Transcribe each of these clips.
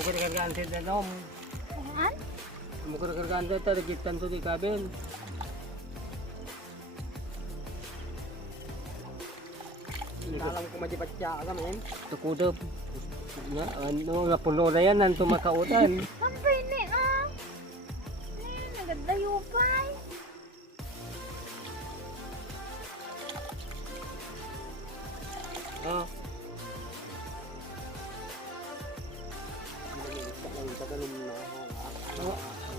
Mukha kargaan sa danom. An? Mukha kargaan sa taragitan to di kabin. Alam ko madipatya ka men. Tukudop. Na ano napuno na yan nanto makautan. Sampay ni ah. Nagadayo pa. Oh.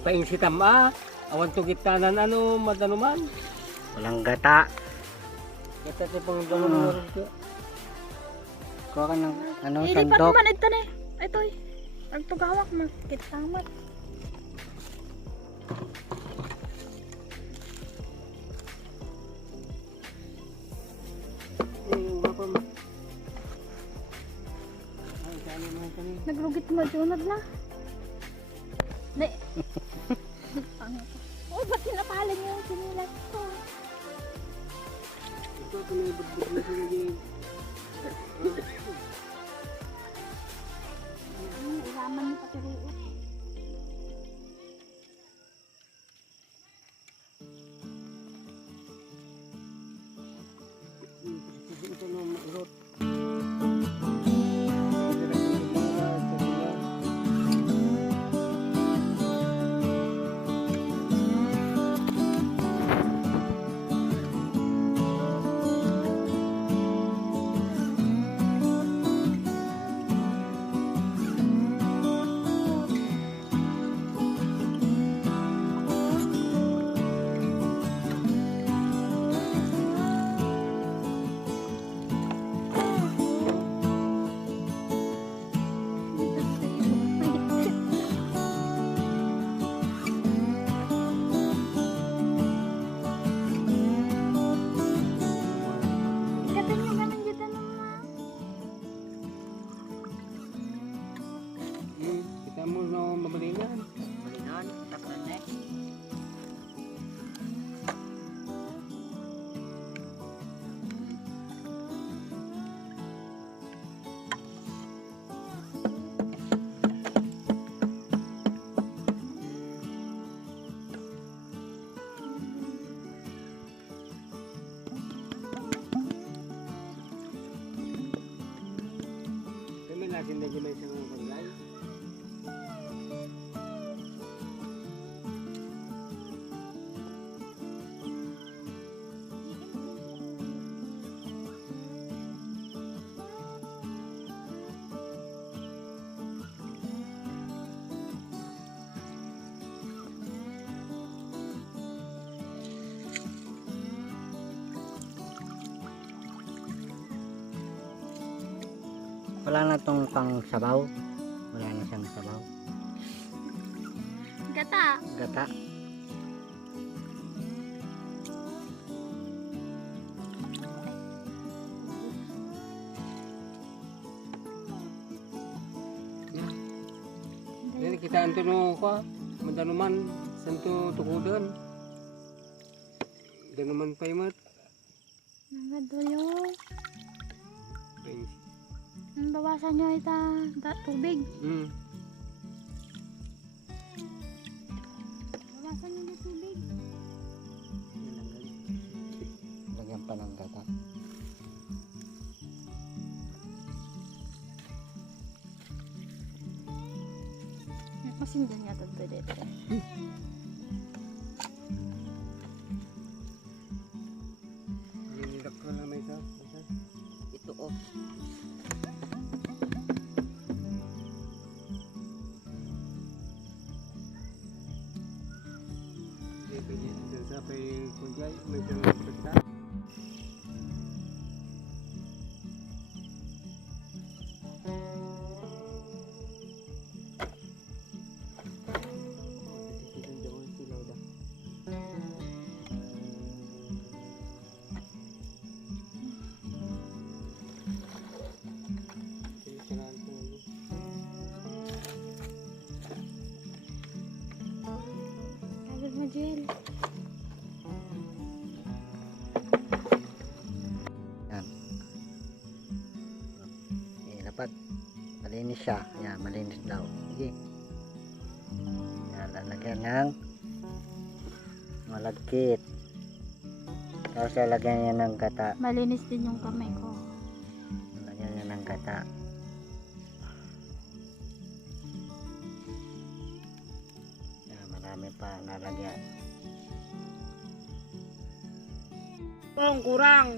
Paing si Tama, awan to gitanan ano madanuman. Walang gata. Gata ti pang danuman ko. Kuha ka ng anong Ilipat sandok. naman ito na. Ito eh. Ang tugawak mo. Kitamat. Nagrugit mo, Junod na. Di. Oh, ba't pinapahalin niyo yung sinilas ko? Ito pinibot-bot na siya din. Ilaman niyo pati riot. Ito na maurot. Kita mo no mabalinan. Malinan, taklan eh. Kami lagi na gimay sa mga bagay. Wala na tong pang sabaw. Wala na siyang sabaw. Gata. Gata. Jadi kita anto no ko madanuman santo tukudan. Danuman paymat. Nangaduyo. Paing. Ang bawasan nyo ita tubig. Bawasan nyo yung tubig. Lagyan pa ng gata. Masindan nga ito dito. Nilak ko lang may isa. Ito oh. Sampai kunjai macam besar. Kagad mo, Jill. Yan. Okay, dapat malinis siya. Yan. malinis daw. Sige. Yan, lalagyan ng malagkit. Tapos lalagyan niya ng gata. Malinis din yung kamay ko. Lalagyan niya ng gata. Yan, marami pa nalagyan. Kurang.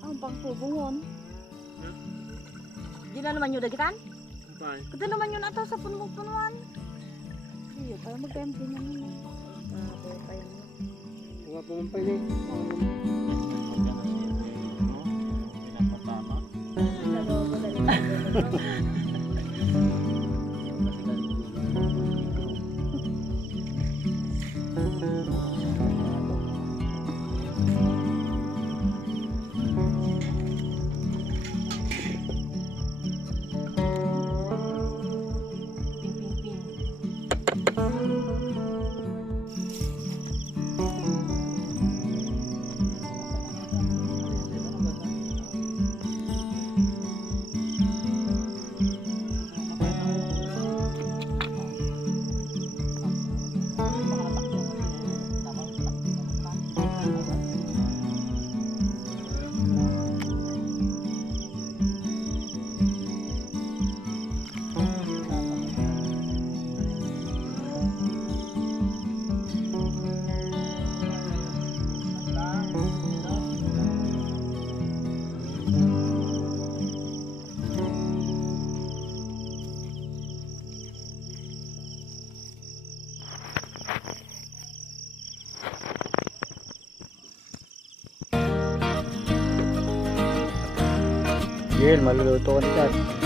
Ang pagtubungon. Di na naman yung dagitan? Bye. Kada naman yun ataw sa punuan. Iyo, para mag-empty na yun. Huwag pumampay na Yun, maluluto ka na dyan.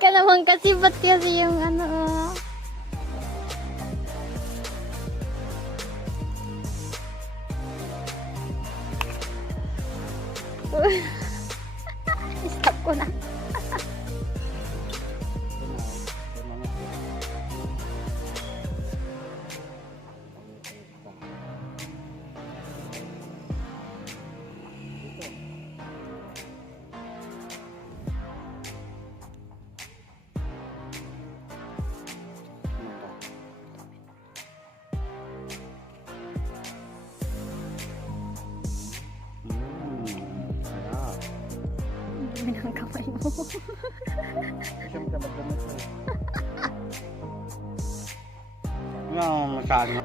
ka naman kasi, ba't kasi yung ano, Stop ko na. Dumi ng kamay mo. Yung masyado.